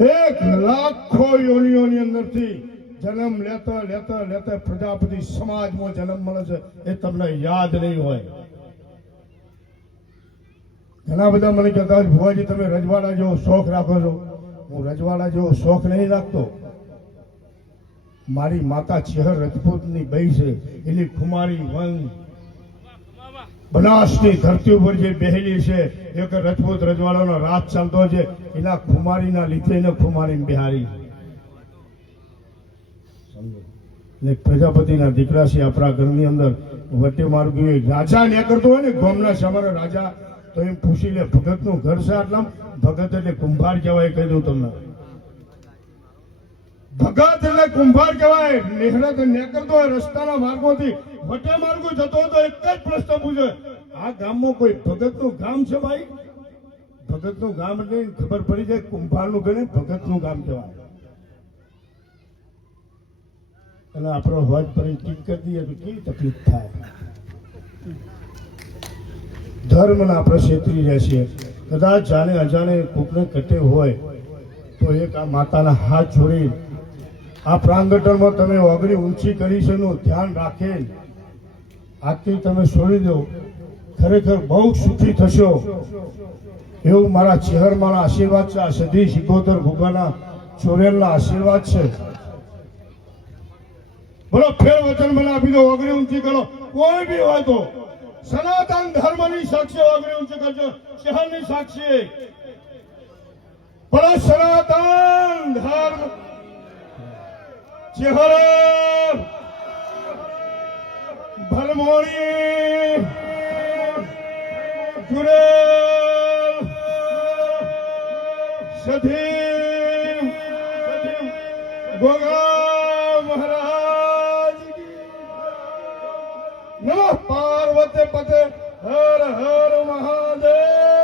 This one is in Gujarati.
એક લાખો યોનિઓની અંદરથી જન્મ લેતા લેતા લેતા પ્રજાપતિ સમાજમાં જન્મ મળે છે એ તમને યાદ નહીં હોય. ઘણા બધા મને કહેતા ભુવાજી તમે રજવાડા જેવો શોખ રાખો છો. હું રજવાડા જેવો શોખ નહીં રાખતો. મારી માતા ચેહર રજપૂતની બઈ છે, એની કુમારી વંશ બનાસની ધરતી ઉપર જે બેહેલી છે, એક રજપૂત રજવાડાનો રાજ ચાલતો છે, એના કુમારીના લીધે એને કુમારી બિહારી ને પ્રજાપતિના દીકરા છે આપણા ઘરની અંદર. વટે માર્ગુ રાજા ને કરતો હોય ને ગામના સમારે રાજા તો એમ પૂછી લે ભગત નું ઘર છે આટલા. ભગત એટલે કુંભાર કહેવાય. કહી દઉં તમને, ભગત એટલે કુંભાર કહેવાય. નેહરત નીકળતો હોય રસ્તાના માર્ગોથી વટે માર્ગો જતો હોય તો એક જ પ્રશ્ન પૂછે, આ ગામમાં કોઈ ભગત નું ગામ છે ભાઈ? ભગત નું ગામ એટલે ખબર પડી જાય કુંભાર નું ઘર ભગત નું ગામ કહેવાય. અને આપણો હોજ પર ટીક કરી દઈએ તો કેવી તકલીફ થાય. ધર્મના આપણે છેતરી રહેશે. કદાચ જાણે અજાણે કોકને કટે હોય તો એક આ માતાના હાથ જોડી આ પ્રાંગણમાં તમે ઓગળી ઊંચી કરી છે એનું ધ્યાન રાખે આજથી તમે છોડી દો. ખરેખર બહુ સુખી થશો એવું મારા ચહેરમાના આશીર્વાદ છે. આ સદી સિકોતર ભૂગાના ચોરેલના આશીર્વાદ છે. બોલો ફેર વચન મને આપી દો. ઓગળી ઊંચી કરો કોઈ બી હોય તો. સનાતન ધર્મની સાક્ષી ઓગળી ઊંચી કરજો. શહેરની સાક્ષી બોલો સનાતન ધર્મ ચેહર ભરમોણી જુરેલ સધી ગોગા મહારાજ નમઃ પાર્વતી પતે હર હર મહાદેવ.